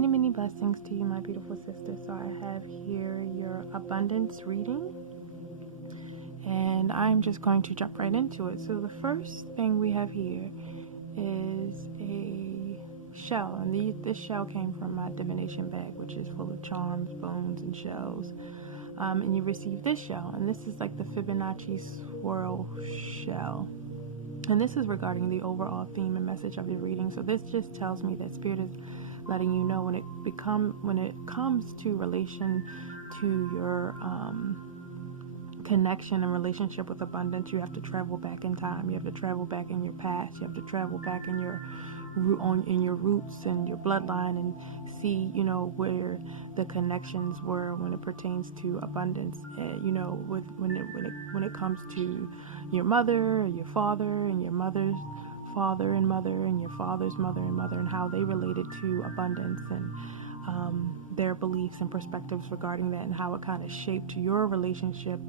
Many blessings to you, my beautiful sister. So I have here your abundance reading, and I'm just going to jump right into it. So the first thing we have here is a shell, and this shell came from my divination bag, which is full of charms, bones, and shells. And you receive this shell, and this is like the Fibonacci swirl shell. And this is regarding the overall theme and message of your reading. So this just tells me that Spirit is letting you know when it comes to relation to your connection and relationship with abundance, you have to travel back in time. You have to travel back in your past. You have to travel back in your roots and your bloodline, and see, where the connections were when it pertains to abundance. When it comes to your mother, or your father, and your mother's father and mother, and your father's mother and mother, and how they related to abundance, and their beliefs and perspectives regarding that, and how it kind of shaped your relationship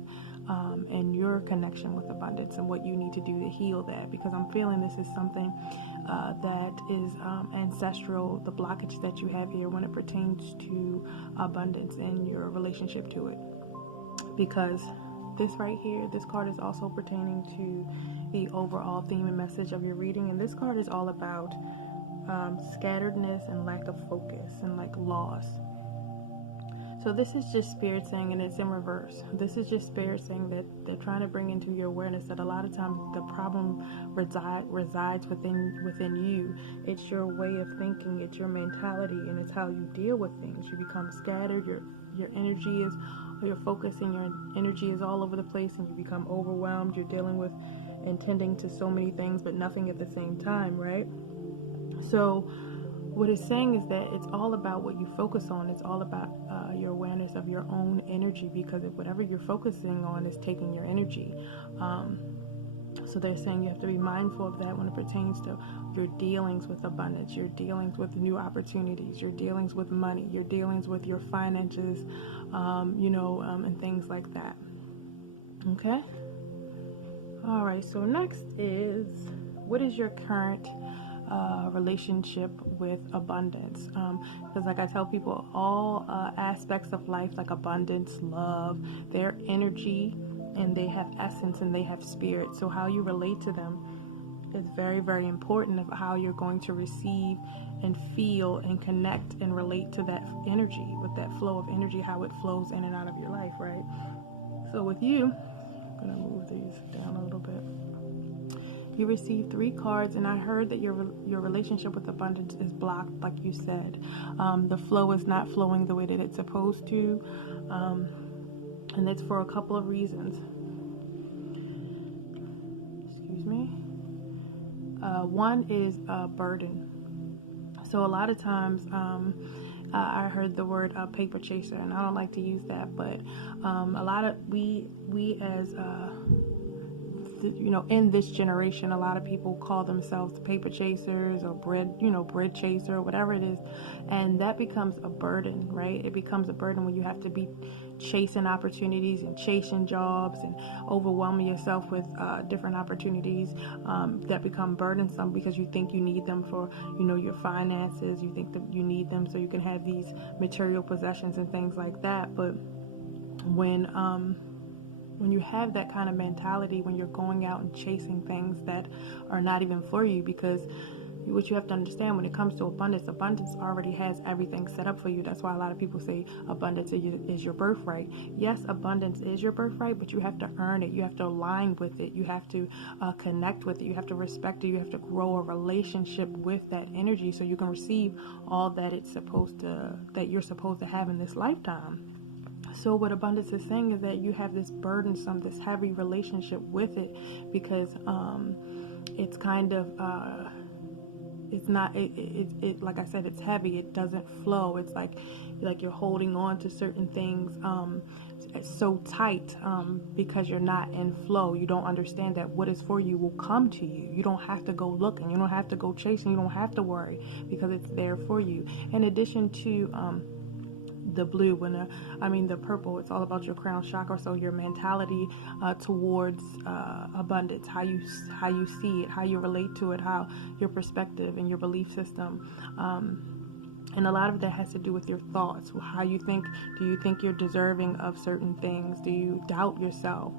and your connection with abundance, and what you need to do to heal that. Because I'm feeling this is something that is ancestral, the blockage that you have here when it pertains to abundance and your relationship to it. Because this right here, this card is also pertaining to the overall theme and message of your reading, and this card is all about scatteredness and lack of focus and like loss. So this is just Spirit saying, and it's in reverse. This is just Spirit saying that they're trying to bring into your awareness that a lot of times the problem resides within you. It's your way of thinking, it's your mentality, and it's how you deal with things. You become scattered. Your energy is, your focus and your energy is all over the place, and you become overwhelmed. You're dealing with and tending to so many things, but nothing at the same time, right? So what it's saying is that it's all about what you focus on. It's all about your awareness of your own energy, because if whatever you're focusing on is taking your energy. So they're saying you have to be mindful of that when it pertains to your dealings with abundance, your dealings with new opportunities, your dealings with money, your dealings with your finances, and things like that. Okay? All right, so next is, what is your current relationship with abundance? Because like I tell people, all aspects of life, like abundance, love, their energy, and they have essence, and they have spirit. So how you relate to them is very, very important of how you're going to receive and feel and connect and relate to that energy, with that flow of energy, how it flows in and out of your life, right? So with you, I'm going to move these down a little bit. You received 3 cards, and I heard that your relationship with abundance is blocked, like you said. The flow is not flowing the way that it's supposed to, and it's for a couple of reasons. Excuse me. One is a burden. So a lot of times, I heard the word paper chaser, and I don't like to use that, but a lot of we as in this generation, a lot of people call themselves paper chasers or bread chaser or whatever it is, and that becomes a burden, right? It becomes a burden when you have to be chasing opportunities and chasing jobs and overwhelming yourself with different opportunities that become burdensome, because you think you need them for your finances. You think that you need them so you can have these material possessions and things like that. But when you have that kind of mentality, when you're going out and chasing things that are not even for you, because what you have to understand when it comes to abundance already has everything set up for you. That's why a lot of people say abundance is your birthright. Yes, abundance is your birthright, but you have to earn it. You have to align with it. You have to connect with it. You have to respect it. You have to grow a relationship with that energy so you can receive all that you're supposed to have in this lifetime. So what abundance is saying is that you have this burdensome, this heavy relationship with it, because it's kind of it's not it like I said, it's heavy. It doesn't flow. It's like you're holding on to certain things so tight because you're not in flow. You don't understand that what is for you will come to you. You don't have to go looking. You don't have to go chasing. You don't have to worry, because it's there for you. In addition to the blue, the purple, it's all about your crown chakra. So your mentality towards abundance, how you see it, how you relate to it, how your perspective and your belief system And a lot of that has to do with your thoughts, how you think. Do you think you're deserving of certain things? Do you doubt yourself?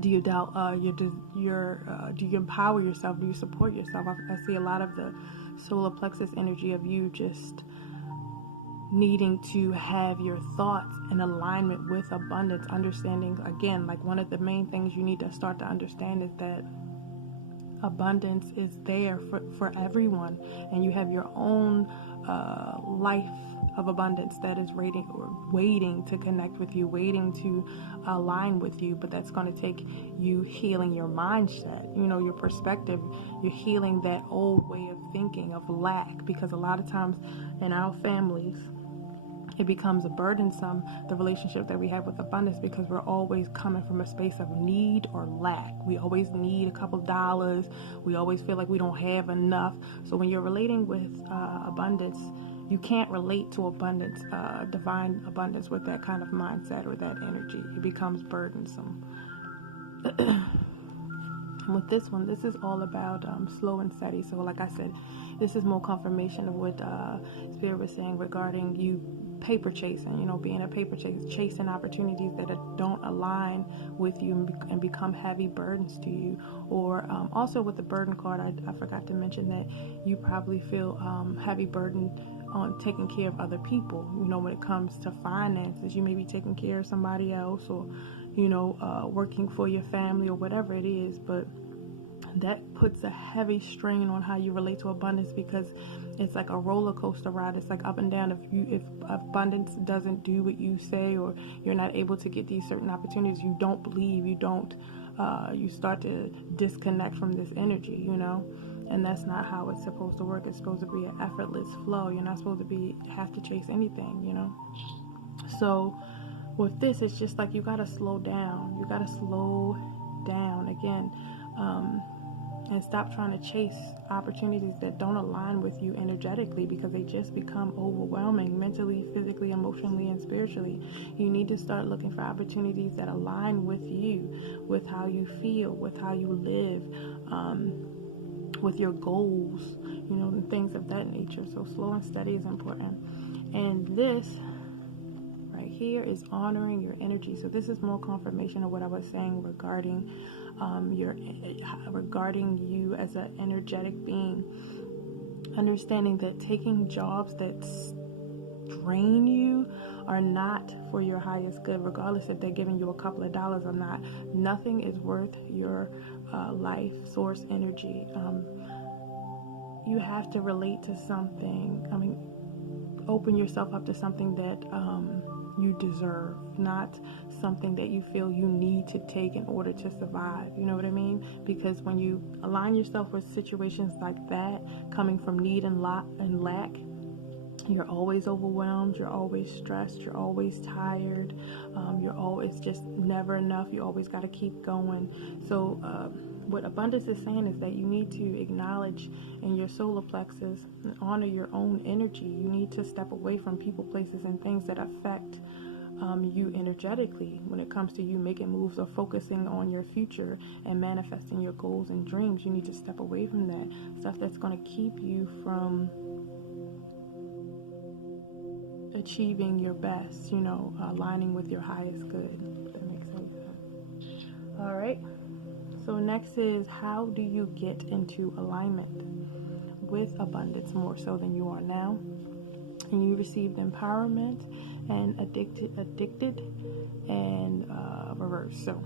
Do you doubt do you empower yourself? Do you support yourself? I see a lot of the solar plexus energy of you just needing to have your thoughts in alignment with abundance, understanding, again, like one of the main things you need to start to understand is that abundance is there for everyone, and you have your own life of abundance that is waiting to connect with you, waiting to align with you. But that's going to take you healing your mindset, your perspective. You're healing that old way of thinking of lack, because a lot of times in our families it becomes burdensome, the relationship that we have with abundance, because we're always coming from a space of need or lack. We always need a couple dollars. We always feel like we don't have enough. So when you're relating with abundance, you can't relate to abundance, divine abundance, with that kind of mindset or that energy. It becomes burdensome. And with this one, this is all about slow and steady. So like I said, this is more confirmation of what Spirit was saying regarding you paper chasing, being a paper chasing opportunities that don't align with you and become heavy burdens to you. Or also with the burden card, I forgot to mention that you probably feel heavy burden on taking care of other people. When it comes to finances, you may be taking care of somebody else, or working for your family or whatever it is, but that puts a heavy strain on how you relate to abundance, because it's like a roller coaster ride. It's like up and down. If abundance doesn't do what you say, or you're not able to get these certain opportunities, you don't believe, you start to disconnect from this energy, and that's not how it's supposed to work. It's supposed to be an effortless flow. You're not supposed to have to chase anything, So with this, it's just like you gotta slow down. You gotta slow down again, and stop trying to chase opportunities that don't align with you energetically, because they just become overwhelming mentally, physically, emotionally, and spiritually. You need to start looking for opportunities that align with you, with how you feel, with how you live, with your goals, and things of that nature. So slow and steady is important. And this right here is honoring your energy. So this is more confirmation of what I was saying regarding regarding you as an energetic being. Understanding that taking jobs that drain you are not for your highest good, regardless if they're giving you a couple of dollars or not. Nothing is worth your life source energy. You have to relate to something. Open yourself up to something that you deserve, not something that you feel you need to take in order to survive. You know what I mean? Because when you align yourself with situations like that, coming from need and lack, you're always overwhelmed, you're always stressed, you're always tired, you're always just never enough. You always got to keep going. So what abundance is saying is that you need to acknowledge in your solar plexus and honor your own energy. You need to step away from people, places, and things that affect you energetically when it comes to you making moves or focusing on your future and manifesting your goals and dreams. You need to step away from that stuff that's going to keep you from achieving your best, aligning with your highest good. If that makes any sense. All right. So next is, how do you get into alignment with abundance more so than you are now? And you received empowerment and addicted and reverse. So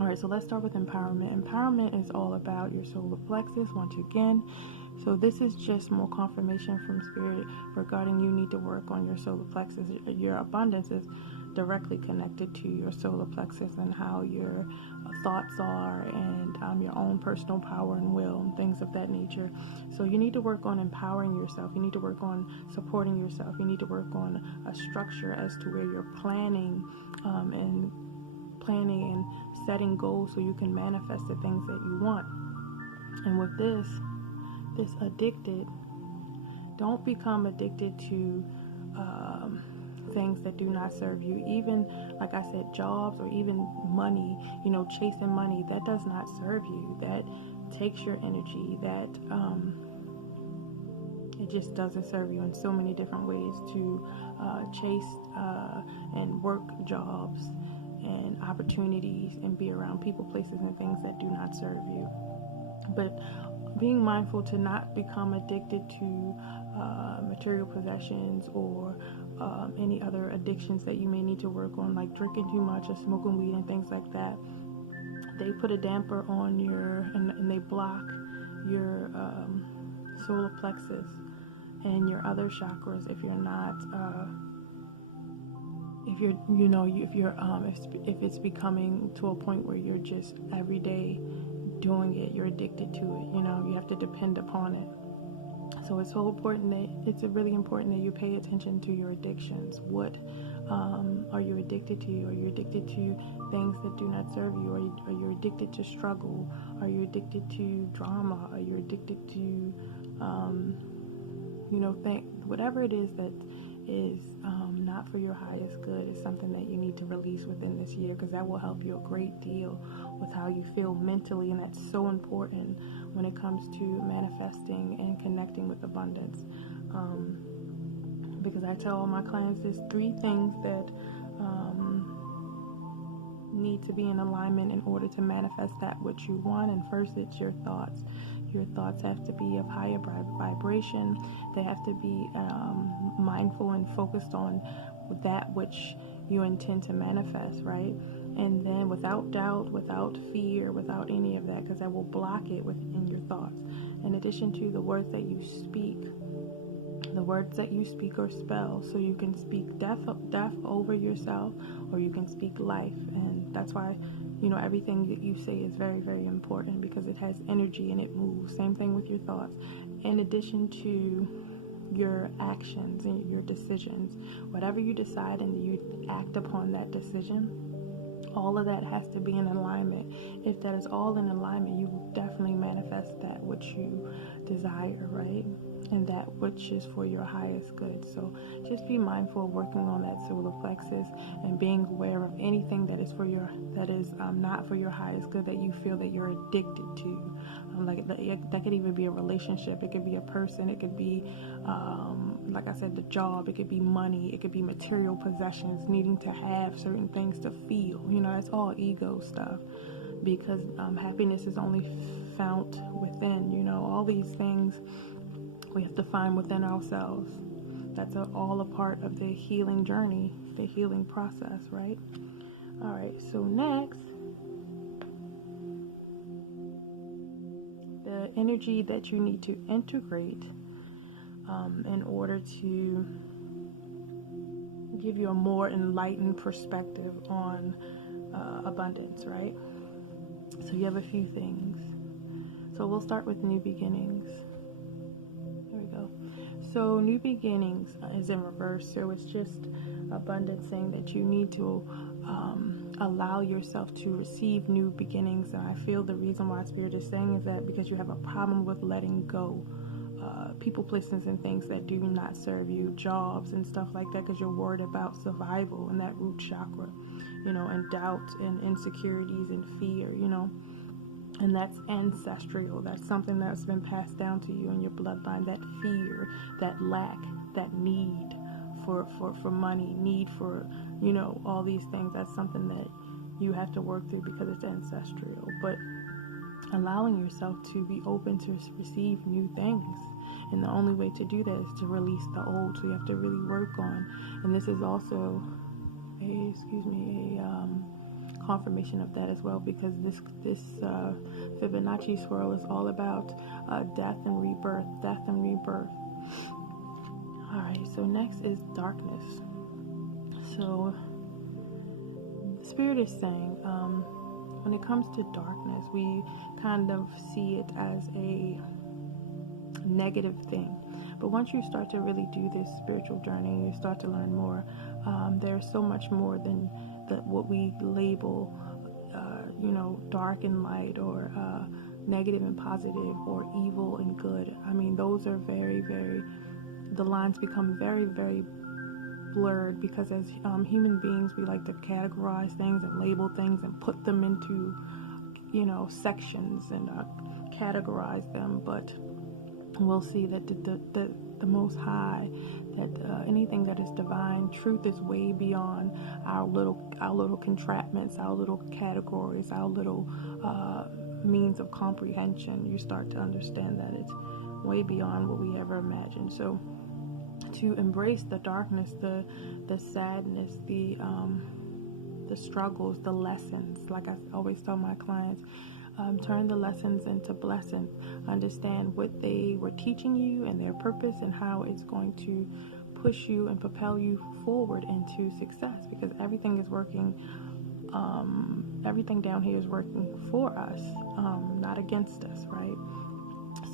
all right, so let's start with empowerment. Empowerment is all about your solar plexus once again. So this is just more confirmation from Spirit regarding you need to work on your solar plexus. Your abundance is directly connected to your solar plexus and how your thoughts are, and your own personal power and will and things of that nature. So you need to work on empowering yourself. You need to work on supporting yourself. You need to work on a structure as to where you're planning and setting goals so you can manifest the things that you want. And with this addicted, don't become addicted to things that do not serve you. Even, like I said, jobs or even money, chasing money, that does not serve you. That takes your energy. That It just doesn't serve you in so many different ways to chase and work jobs and opportunities and be around people, places, and things that do not serve you. But being mindful to not become addicted to material possessions or any other addictions that you may need to work on, like drinking too much or smoking weed and things like that. They put a damper on and they block your solar plexus and your other chakras if you're not if it's becoming to a point where you're just every day doing it, you're addicted to it, you have to depend upon it. So it's really important that you pay attention to your addictions. What are you addicted to? Are you addicted to things that do not serve you? Are you addicted to struggle? Are you addicted to drama? Are you addicted to whatever it is that is not for your highest good is something that you need to release within this year, because that will help you a great deal with how you feel mentally, and that's so important when it comes to manifesting and connecting with abundance. Because I tell all my clients there's 3 things that need to be in alignment in order to manifest that which you want. And first, it's your thoughts. Your thoughts have to be of higher vibration. They have to be mindful and focused on that which you intend to manifest, right? And then without doubt, without fear, without any of that, because that will block it within your thoughts. In addition to the words that you speak, or spell, so you can speak death over yourself, or you can speak life. And that's why everything that you say is very, very important, because it has energy and it moves. Same thing with your thoughts. In addition to your actions and your decisions, whatever you decide and you act upon that decision, all of that has to be in alignment. If that is all in alignment, you will definitely manifest that which you desire, right? And that which is for your highest good. So just be mindful of working on that solar plexus and being aware of anything that is not for your highest good, that you feel that you're addicted to. That could even be a relationship. It could be a person. It could be, like I said, the job. It could be money. It could be material possessions, needing to have certain things to feel. That's all ego stuff, because happiness is only found within. All these things we have to find within ourselves. That's all a part of the healing journey, the healing process, right? All right, so next, the energy that you need to integrate in order to give you a more enlightened perspective on abundance, right? So you have a few things. So we'll start with new beginnings. Here we go. So new beginnings is in reverse. So it's just abundance, saying that you need to allow yourself to receive new beginnings. And I feel the reason why Spirit is saying is that because you have a problem with letting go. People, places, and things that do not serve you, jobs and stuff like that, because you're worried about survival and that root chakra, and doubt and insecurities and fear, and that's ancestral. That's something that's been passed down to you in your bloodline, that fear, that lack, that need for money, need for, all these things. That's something that you have to work through because it's ancestral. But allowing yourself to be open to receive new things. And the only way to do that is to release the old. So you have to really work on, and this is also a confirmation of that as well, because this Fibonacci swirl is all about death and rebirth. Alright, so next is darkness. So the Spirit is saying, when it comes to darkness, we kind of see it as a negative thing. But once you start to really do this spiritual journey and you start to learn more, there's so much more than what we label dark and light, or negative and positive, or evil and good. I mean, those are very, very, the lines become very, very blurred, because as human beings, we like to categorize things and label things and put them into sections and categorize them. But we'll see that the the Most High, that anything that is divine, truth is way beyond our little contraptions, our little categories, our little means of comprehension. You start to understand that it's way beyond what we ever imagined. So to embrace the darkness, the sadness, the struggles, the lessons, like I always tell my clients, turn the lessons into blessings. Understand what they were teaching you and their purpose, and how it's going to push you and propel you forward into success, because everything is working. Everything down here is working for us, not against us, right?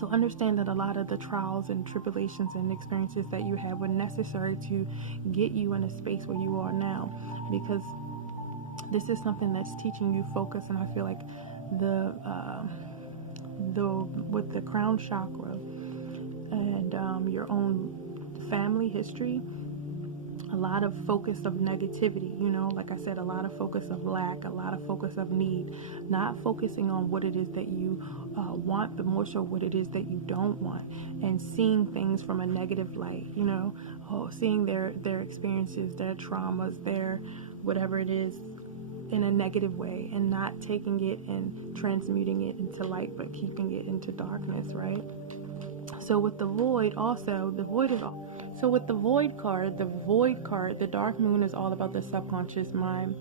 So understand that a lot of the trials and tribulations and experiences that you had were necessary to get you in a space where you are now, because this is something that's teaching you focus. And I feel like with the crown chakra and your own family history, a lot of focus of negativity, like I said, a lot of focus of lack, a lot of focus of need, not focusing on what it is that you want, but more so what it is that you don't want, and seeing things from a negative light, seeing their experiences, their traumas, their whatever it is in a negative way, and not taking it and transmuting it into light, but keeping it into darkness, right? So with the void also, so with the void card, the dark moon is all about the subconscious mind.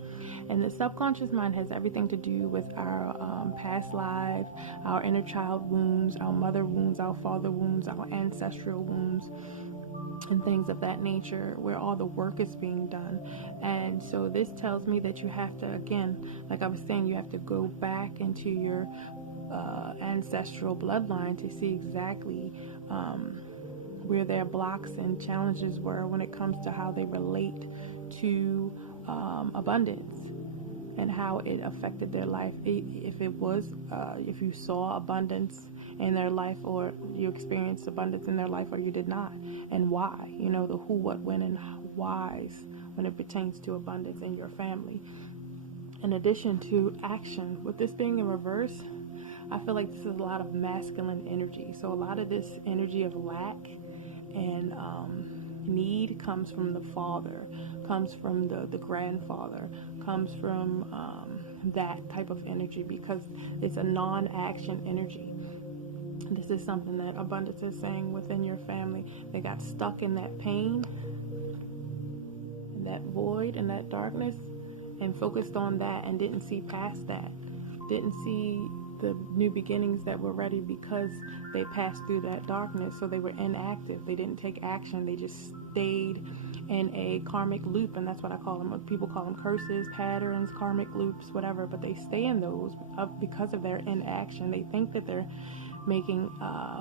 And the subconscious mind has everything to do with our past lives, our inner child wounds, our mother wounds, our father wounds, our ancestral wounds, and things of that nature, where all the work is being done. And so this tells me that you have to, again, like I was saying, you have to go back into your ancestral bloodline to see exactly where their blocks and challenges were when it comes to how they relate to abundance, and how it affected their life. If you saw abundance in their life, or you experienced abundance in their life, or you did not, and why, the who, what, when, and whys when it pertains to abundance in your family. In addition to action, with this being in reverse, I feel like this is a lot of masculine energy. So a lot of this energy of lack and need comes from the father, comes from the grandfather, comes from that type of energy, because it's a non-action energy. This is something that abundance is saying within your family. They got stuck in that pain, that void, and that darkness, and focused on that, and didn't see past that, didn't see the new beginnings that were ready, because they passed through that darkness. So they were inactive. They didn't take action. They just stayed in a karmic loop, and that's what I call them. People call them curses, patterns, karmic loops, whatever, but they stay in those because of their inaction. They think that they're making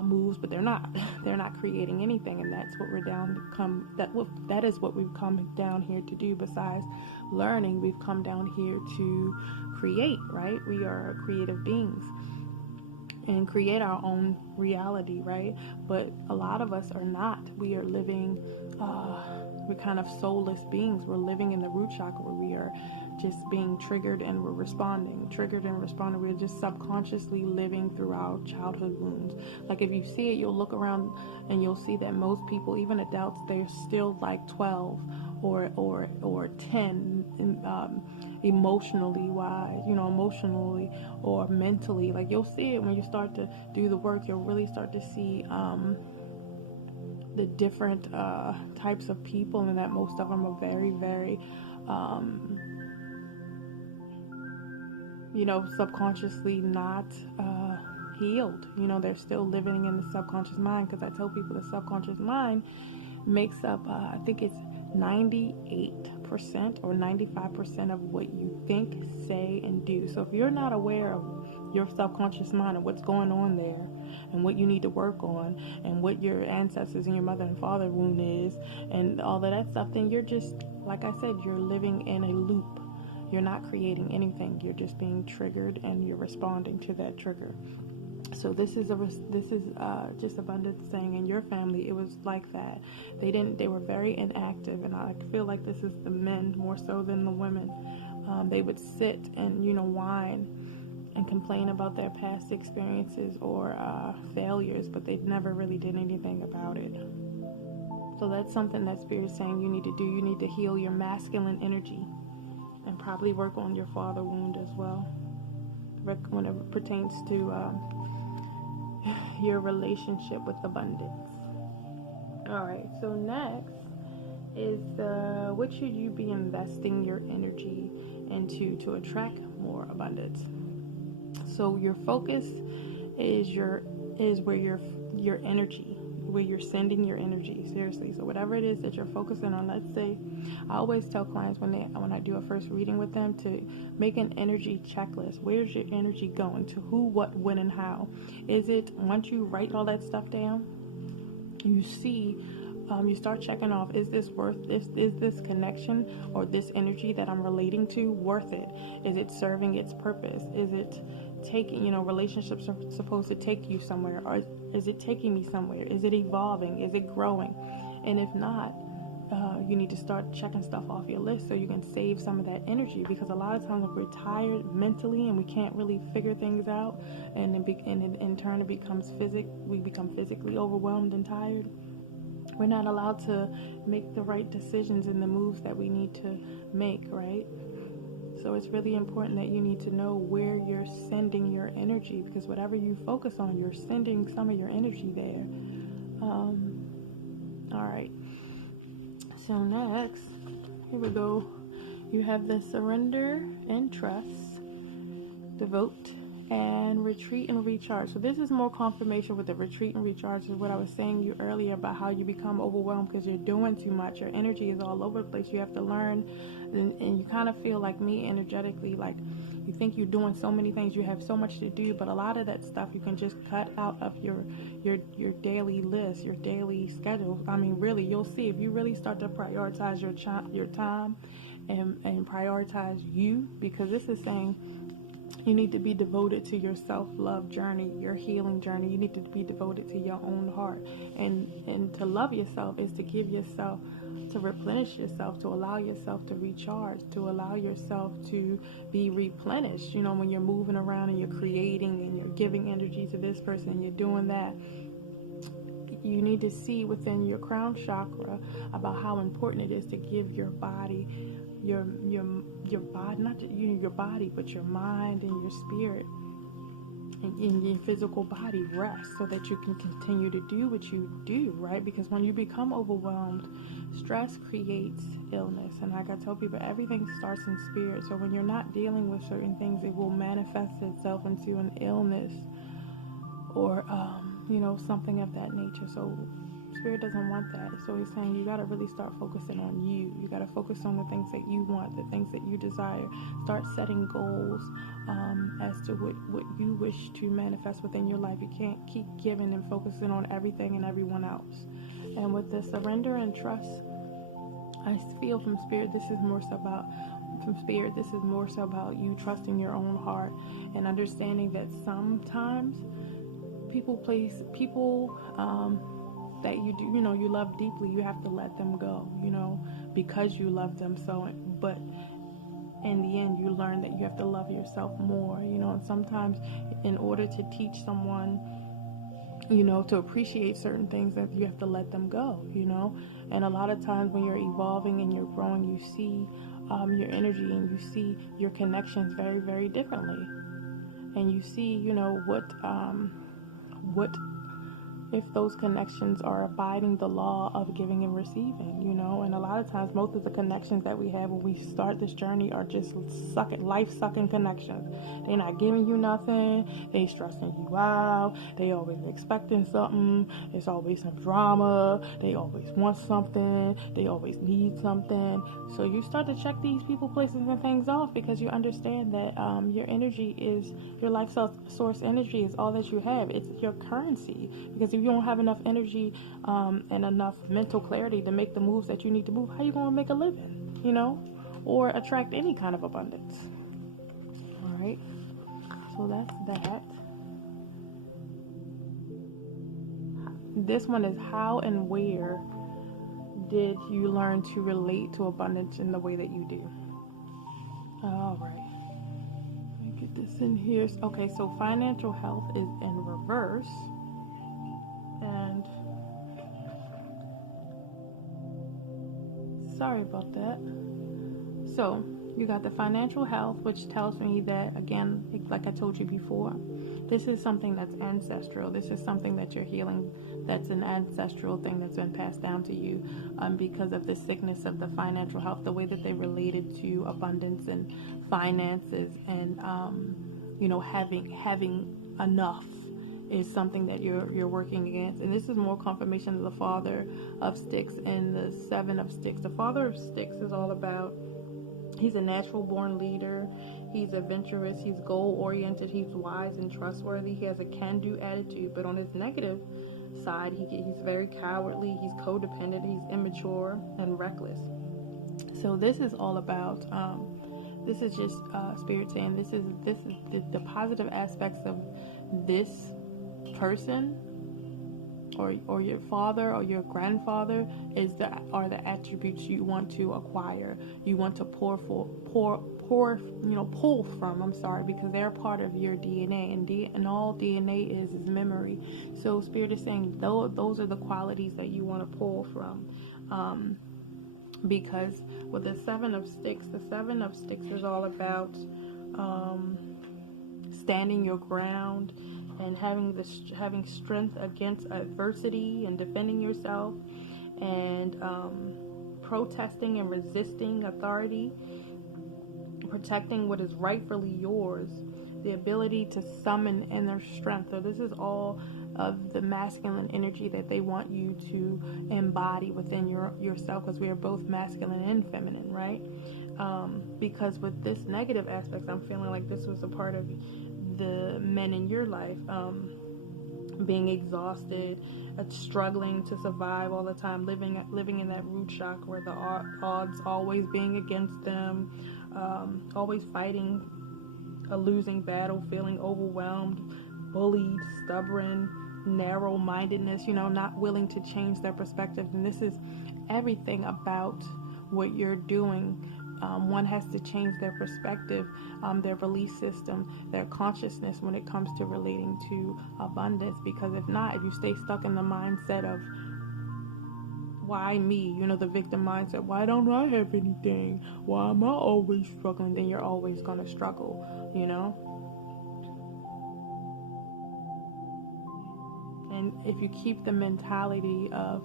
moves, but they're not. They're not creating anything, and that's what that is what we've come down here to do. Besides learning, we've come down here to create, right? We are creative beings and create our own reality, right? But a lot of us are not. We are living, we're kind of soulless beings. We're living in the root chakra, where we are just being triggered and we're responding. We're just subconsciously living through our childhood wounds. Like if you see it, you'll look around and you'll see that most people, even adults, they're still like 12 or 10 emotionally wise, emotionally or mentally. Like you'll see it when you start to do the work. You'll really start to see the different types of people, and that most of them are very, very subconsciously not healed. They're still living in the subconscious mind, because I tell people the subconscious mind makes up, I think it's 98% or 95% of what you think, say, and do. So if you're not aware of your subconscious mind and what's going on there, and what you need to work on, and what your ancestors and your mother and father wound is, and all of that stuff, then you're just, like I said, you're living in a loop. You're not creating anything. You're just being triggered, and you're responding to that trigger. So this is just abundance saying, in your family it was like that. They were very inactive, and I feel like this is the men more so than the women. They would sit and whine and complain about their past experiences or failures, but they never really did anything about it. So that's something that Spirit's saying you need to do. You need to heal your masculine energy and probably work on your father wound as well when it pertains to your relationship with abundance. Alright, so next is what should you be investing your energy into to attract more abundance? So your focus is where your energy, where you're sending your energy. Seriously. So whatever it is that you're focusing on, let's say, I always tell clients when I do a first reading with them to make an energy checklist. Where's your energy going? To who, what, when, and how? Is it, once you write all that stuff down, you see, you start checking off, is this connection or this energy that I'm relating to worth it? Is it serving its purpose? Is it taking, relationships are supposed to take you somewhere, or is it taking me somewhere? Is it evolving? Is it growing? And if not, you need to start checking stuff off your list so you can save some of that energy, because a lot of times we're tired mentally and we can't really figure things out, and in turn we become physically overwhelmed and tired. We're not allowed to make the right decisions in the moves that we need to make, right? So it's really important that you need to know where you're sending your energy, because whatever you focus on, you're sending some of your energy there. All right. So next, here we go. You have the surrender and trust, devote, and retreat and recharge. So this is more confirmation with the retreat and recharge is what I was saying you earlier about how you become overwhelmed because you're doing too much. Your energy is all over the place. You have to learn, and you kind of feel like me energetically, like you think you're doing so many things, you have so much to do, but a lot of that stuff you can just cut out of your daily list, your daily schedule. I mean, really, you'll see if you really start to prioritize your time and prioritize you, because this is saying you need to be devoted to your self-love journey, your healing journey. You need to be devoted to your own heart. And to love yourself is to give yourself, to replenish yourself, to allow yourself to recharge, to allow yourself to be replenished. When you're moving around and you're creating and you're giving energy to this person and you're doing that, you need to see within your crown chakra about how important it is to give your body, your body, not just your body, but your mind and your spirit and your physical body rest, so that you can continue to do what you do, right? Because when you become overwhelmed, stress creates illness. And like I tell people, everything starts in spirit. So when you're not dealing with certain things, it will manifest itself into an illness or something of that nature. So Spirit doesn't want that. So he's saying you got to really start focusing on you. You got to focus on the things that you want, the things that you desire. Start setting goals as to what you wish to manifest within your life. You can't keep giving and focusing on everything and everyone else. And with the surrender and trust, I feel from Spirit, this is more so about you trusting your own heart and understanding that sometimes people that you do, you love deeply, you have to let them go, because you love them so. But in the end, you learn that you have to love yourself more, and sometimes in order to teach someone, to appreciate certain things, that you have to let them go, and a lot of times when you're evolving and you're growing, you see your energy and you see your connections very, very differently, and you see, what if those connections are abiding the law of giving and receiving, and a lot of times most of the connections that we have when we start this journey are just life-sucking connections. They're not giving you nothing, they stressing you out, they always expecting something, there's always some drama, they always want something, they always need something. So you start to check these people, places, and things off, because you understand that your energy is, your life source energy is all that you have. It's your currency, because if you don't have enough energy and enough mental clarity to make the moves that you need to move, how you going to make a living, or attract any kind of abundance? All right, so that's that. This one is how and where did you learn to relate to abundance in the way that you do? All right, let me get this in here. Okay, so financial health is in reverse, and Sorry about that. So you got the financial health, which tells me that, again, like I told you before, this is something that's ancestral. This is something that you're healing. That's an ancestral thing that's been passed down to you because of the sickness of the financial health, the way that they related to abundance and finances, and having enough is something that you're working against. And this is more confirmation of the Father of Sticks and the Seven of Sticks. The Father of Sticks is all about, he's a natural born leader. He's adventurous. He's goal oriented. He's wise and trustworthy. He has a can-do attitude. But on his negative side, he's very cowardly. He's codependent. He's immature and reckless. So this is all about. This is just Spirit saying this is the positive aspects of this person, or your father or your grandfather are the attributes you want to acquire. You want to pull from. I'm sorry, because they're part of your DNA, and all DNA is memory. So Spirit is saying those are the qualities that you want to pull from. Because with the Seven of Sticks is all about standing your ground and having strength against adversity and defending yourself, and protesting and resisting authority, protecting what is rightfully yours, the ability to summon inner strength. So this is all of the masculine energy that they want you to embody within yourself, because we are both masculine and feminine, right? Because with this negative aspects, I'm feeling like this was a part of the men in your life, being exhausted, struggling to survive all the time, living in that root chakra where the odds always being against them, always fighting a losing battle, feeling overwhelmed, bullied, stubborn, narrow-mindedness, not willing to change their perspective. And this is everything about what you're doing. One has to change their perspective, their belief system, their consciousness when it comes to relating to abundance. Because if not, if you stay stuck in the mindset of why me, the victim mindset, why don't I have anything? Why am I always struggling? Then you're always going to struggle, And if you keep the mentality of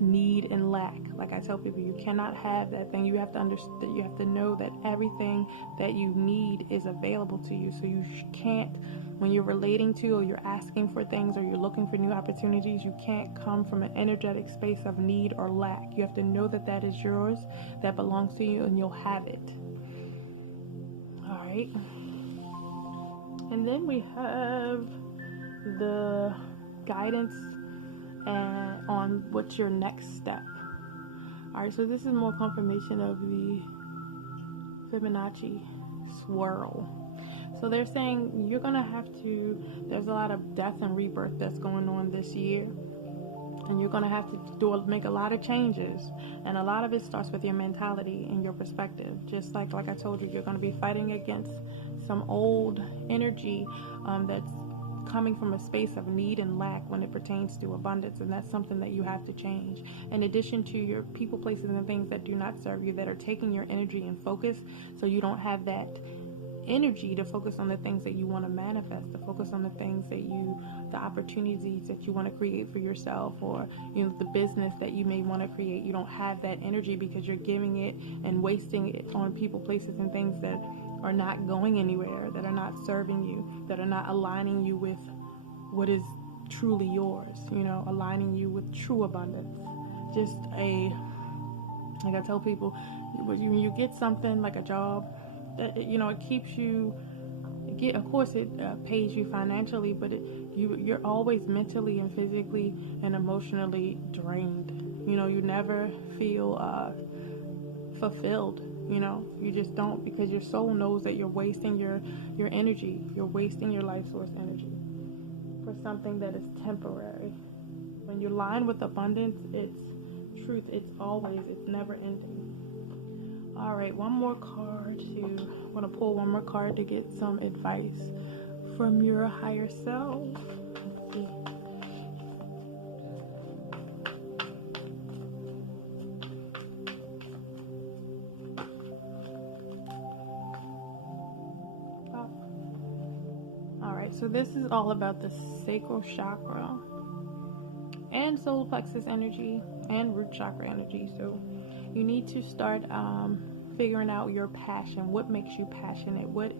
need and lack, like I tell people, you cannot have that thing. You have to understand, you have to know that everything that you need is available to you. So you can't, when you're relating to, or you're asking for things, or you're looking for new opportunities, you can't come from an energetic space of need or lack. You have to know that that is yours, that belongs to you, and you'll have it. All right. And then we have the guidance on what's your next step. Alright, so this is more confirmation of the Fibonacci swirl. So they're saying you're gonna have to, there's a lot of death and rebirth that's going on this year, and you're gonna have to make a lot of changes, and a lot of it starts with your mentality and your perspective. Just like I told you, you're gonna be fighting against some old energy that's coming from a space of need and lack when it pertains to abundance, and that's something that you have to change. In addition to your people, places, and things that do not serve you, that are taking your energy and focus, so you don't have that energy to focus on the things that you want to manifest, to focus on the things that the opportunities that you want to create for yourself, or the business that you may want to create. You don't have that energy because you're giving it and wasting it on people, places, and things that are not going anywhere, that are not serving you, that are not aligning you with what is truly yours, aligning you with true abundance. Just like I tell people, when you get something like a job, it keeps you, of course it pays you financially, but you're always mentally and physically and emotionally drained. You never feel fulfilled. You just don't, because your soul knows that you're wasting your energy, you're wasting your life source energy for something that is temporary. When you line with abundance, it's truth, it's never ending. All right, one more card I'm going to pull one more card to get some advice from your higher self. Let's see. So this is all about the sacral chakra and solar plexus energy and root chakra energy. So you need to start figuring out your passion, what makes you passionate, what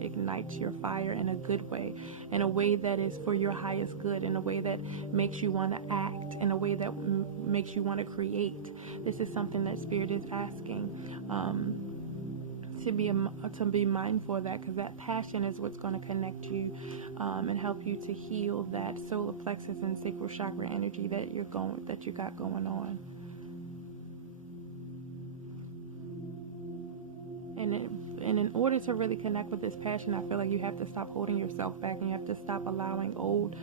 ignites your fire in a good way, in a way that is for your highest good, in a way that makes you want to act, in a way that makes you want to create. This is something that Spirit is asking to be mindful of that, because that passion is what's going to connect you and help you to heal that solar plexus and sacral chakra energy that you got going on. And in order to really connect with this passion, I feel like you have to stop holding yourself back, and you have to stop allowing old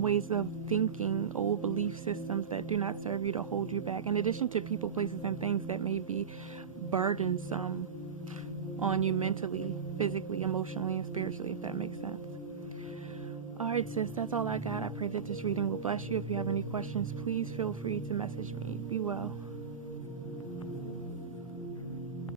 ways of thinking, old belief systems that do not serve you to hold you back, in addition to people, places, and things that may be burdensome on you mentally, physically, emotionally, and spiritually, if that makes sense. Alright, sis, that's all I got. I pray that this reading will bless you. If you have any questions, please feel free to message me. Be well.